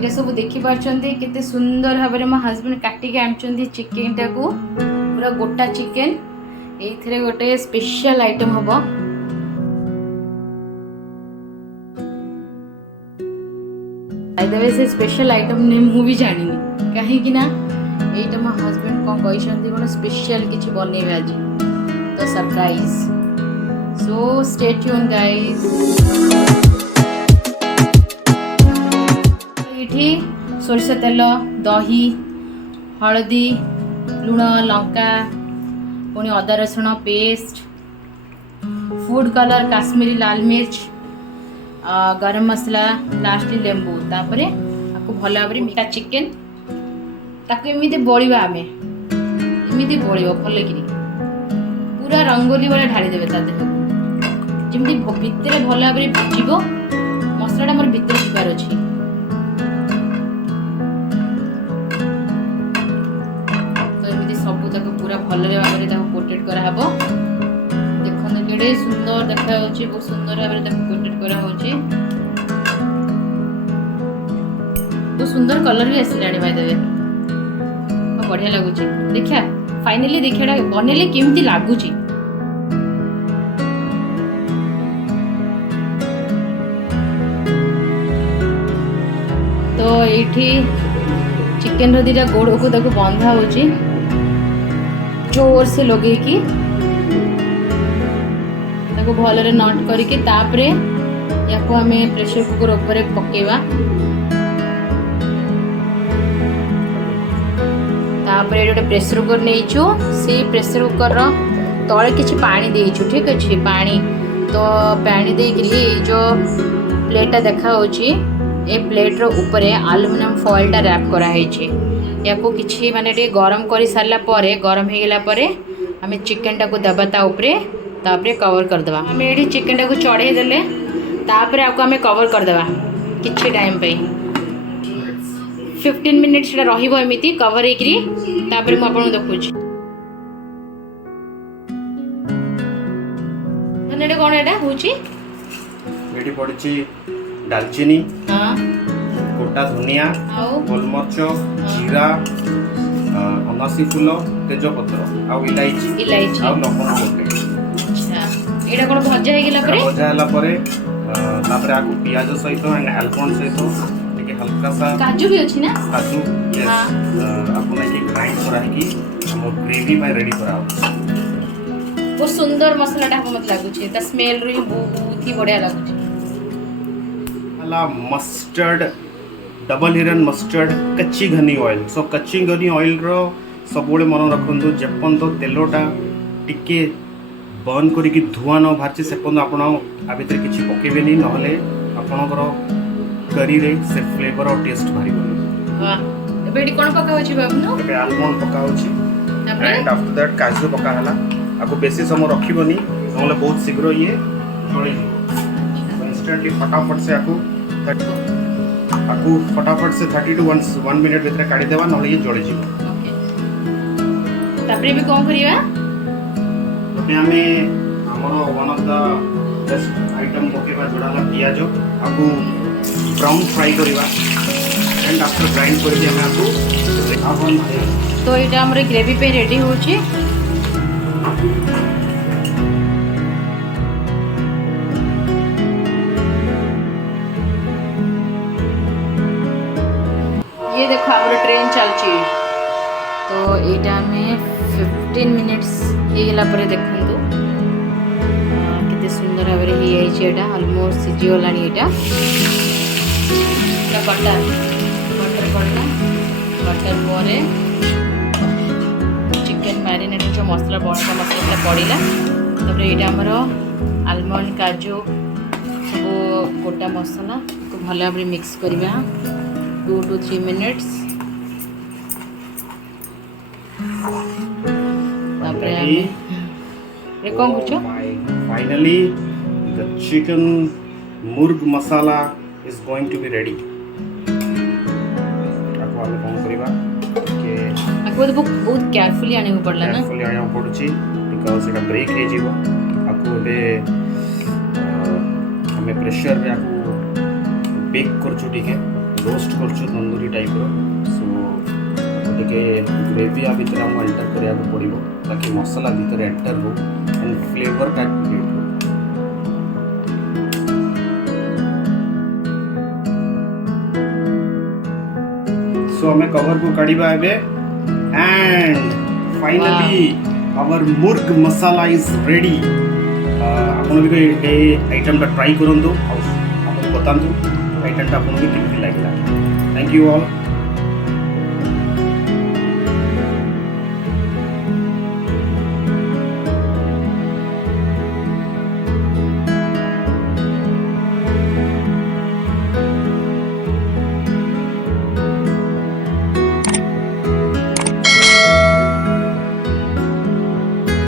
ये सब देखी पार्छन्ते केते सुंदर भाबरे मो हस्बैंड काटी के आनछन्ती चिकन टाको पूरा गोटा चिकन एथिरे गोटे स्पेशल आइटम हबो आइदवे से स्पेशल आइटम ने मु भी जानिनी कहीं कि ना एटा मो हस्बैंड कोन कहिसन्ती कोन स्पेशल किछि बनेबे आज तो surprise so stay tune guys एठी सोरष तेल दही हळदी लुण लंका पुणी अदा रसुण पेस्ट फूड कलर काश्मीरी लाल मिर्च गरम मसला लास्ट लेंबू तापरे आपको भल भाव मीठा चिकेन ताको एमती बड़ा आम एमती बड़ो भल कि पूरा रंगोली वाला ढाली देवे ता देह जमी भितर भल भाव भुजिब मसलाटा मोर भितर जीवार अच्छी तो एमती सब तक पूरा भल भाव कोटेड कराहब देखते केड़े सुंदर देखा बहुत सुंदर भाव कोटेड करा बहुत सुंदर कलर भी आसला भाई देवे बढ़िया लगुच देखा फाइनली देखा बनइले केमती लगुच तो ये चिकेन रा गोड़ को ताको बंधा हो जोर से लगे कि भल नट करके तापरे या को हमें प्रेशर कुकर ऊपर पकेवा तापरे गोटे प्रेशर कुकर नहीं से प्रेशर कुकर तले किसी पानी देचु ठीक अच्छे पानी तो पानी देकरी जो प्लेटा देखा ए प्लेट रो ऊपर एल्युमिनियम फॉइल टा रैप कराई या को किसी माने गरम कर सारा गरम हो गला आम चिकेन टाको दबा ता ऊपरे तापरे कवर करदे आम ये चिकेन टाको चढ़े देले तापरे आपको आम कवर करदे किछि टाइम पे 15 मिनिट्स रहिबो एमिति कवर हेकरी तापरे मु आपन देखुछि ननेडे कोन एटा होछि एटी पड़छि दालचीनी हां गोटा धनिया गोलमर्च जीरा अनासी फूल तेजपत्र आ इलायची आ लवंग गोटे एटा कोन भजा हे गेला परे भजा हला परे तापरे आकु पियाज सहित एंड आलमंड सहित टिके हल्का सा काजू भी अछि ना काजू यस आपन के ग्राइंड करा है कि हम ग्रेवी बाय रेडी कराओ बहुत सुंदर मसाला टा मत लागु छै त स्मेल रे बहुत ही बढ़िया लागु छै हला मस्टर्ड डबल हिरन मस्टर्ड कच्ची घनी ऑयल सो कच्ची घनी ऑयल रो सबोले मन रखंदु जेपन तो तेलोटा टिके बर्न करिकी धुआं न बाहर से पर्यंत आपण आ भितर किछि पकेबेनी नहले आपणकर करी रे से फ्लेवर और टेस्ट बाहरी बनी वाह एबेडी कोन पका होछि बाबू एबे आलमंड पका होछि एंड आफ्टर दैट काजू पका हला आको बेसी समय रखिबनी नहले बहुत शीघ्र ये जळी जिवो इंस्टेंटली फटाफट से आको फटाफट से 30 to 1 मिनट भीतर काढी देबा नहले ये जळी जिवो तापरे भी कोन करिया हमें हमरो one of the best item पकेबा जोड़ा ला पियाज आकु ब्राउन फ्राई करबा एंड आफ्टर ग्राइंड करके हमें आकु आवन तो एटा हमरे ग्रेवी पे रेडी होची ये देखो हमरे ट्रेन चलची तो एटा में 15 मिनिट्स हेला परे देखंतु केते सुंदर भाबरे हे आइछ एटा ऑलमोस्ट सिजी गलानी एटा बटर पड़ला बटर परे चिकन मैरिनेट जो मसला बड़ा मसला पड़िला तब एटा हमर आलमंड काजू सब गोटा मसला को भल भाबरे मिक्स करबा 2 to 3 minutes Finally, the chicken murg masala is going to be ready. आपको आगे कौन करेगा कि आपको तो बहुत केयरफुली आने को पड़ला ना केयरफुली आने को पड़ुची बिकॉज़ एटा ब्रेक हे जीवो आपको बे हमें प्रेशर रे आपको बेक कर छु ठीक है रोस्ट करछु तंदूरी टाइप रो सो टिके ग्रेवी आ भीतर हम एंटर करिया को पड़िबो ताकि मसाला भीतर एंटर हो एंड फ्लेवर टा क्रिएट हो। सो हमें कवर को काढ़ीबा एबे एंड फाइनली आवर मुर्ग मसाला इज रेडी। आपण भी ए आइटम टा ट्राई करंतु आपन बतांतु आइटम टा आपन के केमति लागला। Thank you all.